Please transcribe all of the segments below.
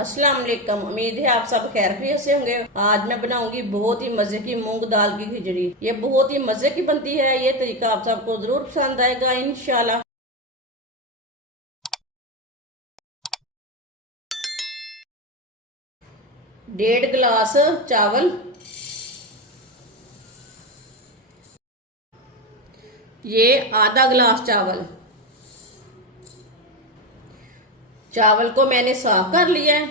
अस्सलाम वालेकुम। उम्मीद है आप सब खैरियत से होंगे। आज मैं बनाऊंगी बहुत ही मजे की मूंग दाल की खिचड़ी। ये बहुत ही मजे की बनती है। ये तरीका आप सबको जरूर पसंद आएगा इंशाल्लाह। 1.5 गिलास चावल, ये आधा गिलास चावल। चावल को मैंने साफ कर लिया है।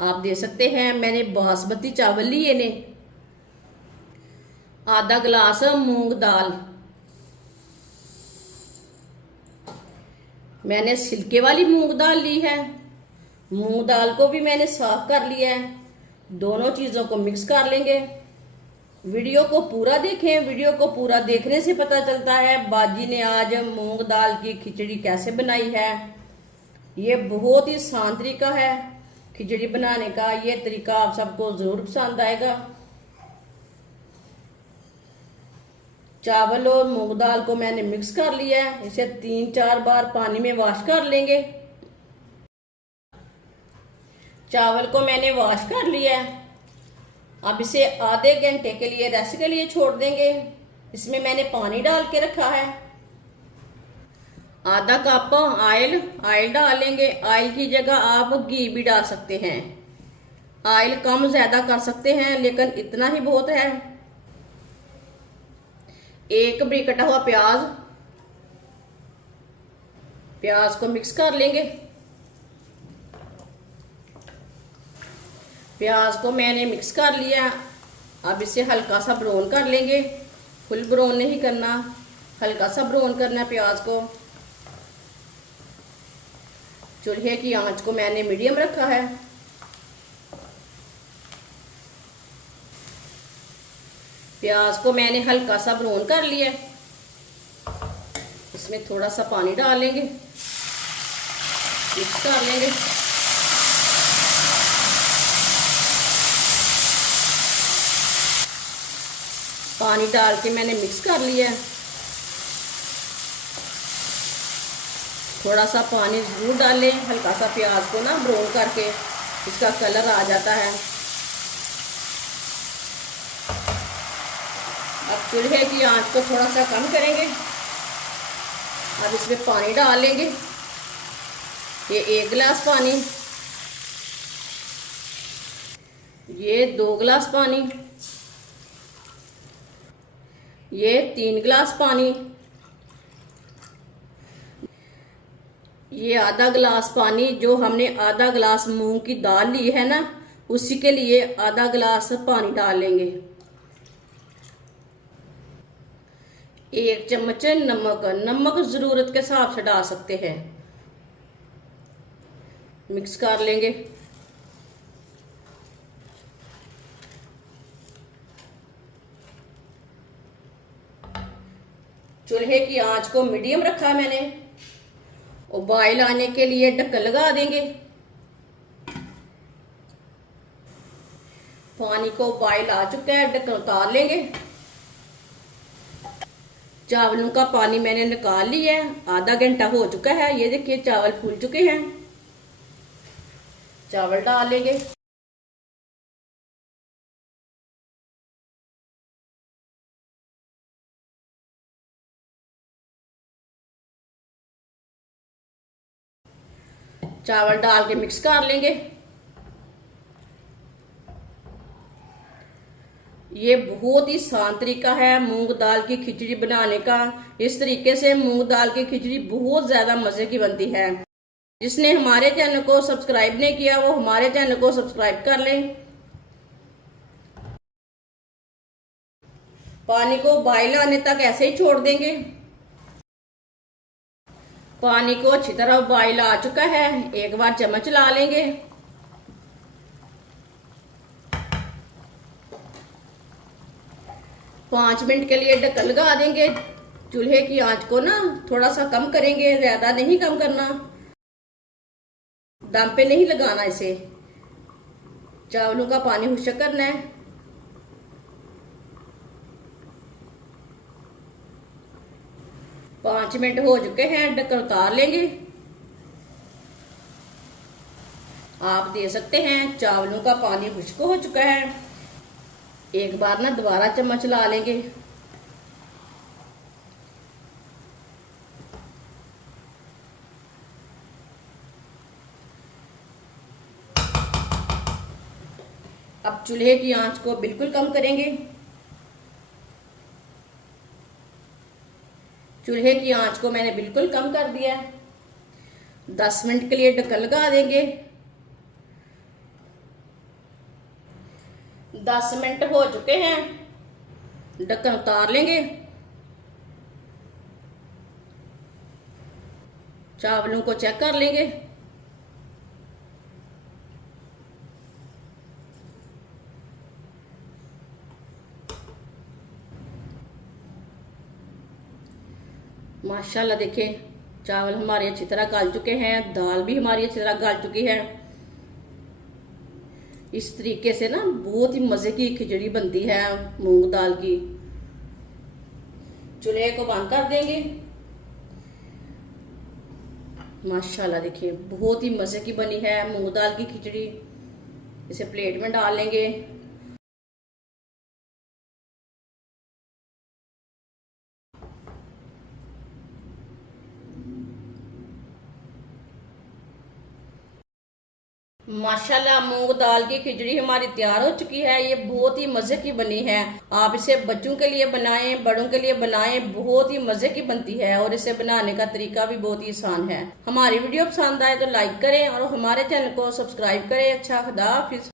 आप देख सकते हैं मैंने बासमती चावल लिए ने। आधा गिलास मूंग दाल, मैंने छिलके वाली मूंग दाल ली है। मूंग दाल को भी मैंने साफ कर लिया है। दोनों चीजों को मिक्स कर लेंगे। वीडियो को पूरा देखें। वीडियो को पूरा देखने से पता चलता है बाजी ने आज मूंग दाल की खिचड़ी कैसे बनाई है। ये बहुत ही आसान तरीका है खिचड़ी बनाने का। ये तरीका आप सबको जरूर पसंद आएगा। चावल और मूंग दाल को मैंने मिक्स कर लिया है। इसे 3-4 बार पानी में वॉश कर लेंगे। चावल को मैंने वॉश कर लिया है। अब इसे आधे घंटे के लिए रेस्ट के लिए छोड़ देंगे। इसमें मैंने पानी डाल के रखा है। आधा कप ऑयल डालेंगे। ऑयल की जगह आप घी भी डाल सकते हैं। ऑयल कम ज्यादा कर सकते हैं, लेकिन इतना ही बहुत है। एक बड़ी कटा हुआ प्याज को मिक्स कर लेंगे। प्याज को मैंने मिक्स कर लिया। अब इसे हल्का सा ब्राउन कर लेंगे। फुल ब्राउन नहीं करना, हल्का सा ब्राउन करना है प्याज को। चूल्हे की आंच को मैंने मीडियम रखा है। प्याज को मैंने हल्का सा ब्राउन कर लिया। इसमें थोड़ा सा पानी डाल लेंगे, मिक्स कर लेंगे। पानी डाल के मैंने मिक्स कर लिया। थोड़ा सा पानी जरूर डालें, हल्का सा प्याज को ना ब्राउन करके इसका कलर आ जाता है। अब चूल्हे की आंच को थोड़ा सा कम करेंगे। अब इसमें पानी डाल लेंगे। ये 1 गिलास पानी, ये 2 गिलास पानी, ये 3 गिलास पानी, ये आधा गिलास पानी। जो हमने आधा गिलास मूंग की दाल ली है ना, उसी के लिए आधा गिलास पानी डाल लेंगे। 1 चम्मच नमक जरूरत के हिसाब से डाल सकते हैं। मिक्स कर लेंगे। चूल्हे की आंच को मीडियम रखा है मैंने। उबाल आने के लिए ढक्कन लगा देंगे। पानी को उबाल आ चुका है, ढक्कन उतार लेंगे। चावलों का पानी मैंने निकाल लिया है। आधा घंटा हो चुका है। ये देखिए चावल फूल चुके हैं। चावल डाल लेंगे। चावल डाल के मिक्स कर लेंगे। ये बहुत ही आसान तरीका है मूंग दाल की खिचड़ी बनाने का। इस तरीके से मूंग दाल की खिचड़ी बहुत ज्यादा मजे की बनती है। जिसने हमारे चैनल को सब्सक्राइब नहीं किया वो हमारे चैनल को सब्सक्राइब कर लें। पानी को बॉयल आने तक ऐसे ही छोड़ देंगे। पानी को अच्छी तरह बॉयल आ चुका है। एक बार चम्मच ला लेंगे। पाँच मिनट के लिए ढक्कन लगा देंगे। चूल्हे की आंच को ना थोड़ा सा कम करेंगे, ज्यादा नहीं कम करना। दम पे नहीं लगाना इसे। चावलों का पानी खुश्क करना है। पाँच मिनट हो चुके हैं, ढक्कन उतार लेंगे। आप दे सकते हैं। चावलों का पानी खुश्क हो चुका है। एक बार ना दोबारा चम्मच ला लेंगे। अब चूल्हे की आंच को बिल्कुल कम करेंगे। चूल्हे की आंच को मैंने बिल्कुल कम कर दिया है। 10 मिनट के लिए ढक्कन लगा देंगे। 10 मिनट हो चुके हैं, ढक्कन उतार लेंगे। चावलों को चेक कर लेंगे। माशाल्लाह देखिए, चावल हमारे अच्छी तरह गल चुके हैं, दाल भी हमारी अच्छी तरह गल चुकी है। इस तरीके से ना बहुत ही मजे की खिचड़ी बनती है मूंग दाल की। चूल्हे को बंद कर देंगे। माशाल्लाह देखिए, बहुत ही मजे की बनी है मूंग दाल की खिचड़ी। इसे प्लेट में डाल लेंगे। माशाल्लाह मूंग दाल की खिचड़ी हमारी तैयार हो चुकी है। ये बहुत ही मजे की बनी है। आप इसे बच्चों के लिए बनाएं, बड़ों के लिए बनाएं, बहुत ही मजे की बनती है। और इसे बनाने का तरीका भी बहुत ही आसान है। हमारी वीडियो पसंद आए तो लाइक करें और हमारे चैनल को सब्सक्राइब करें। अच्छा, खुदा हाफिज।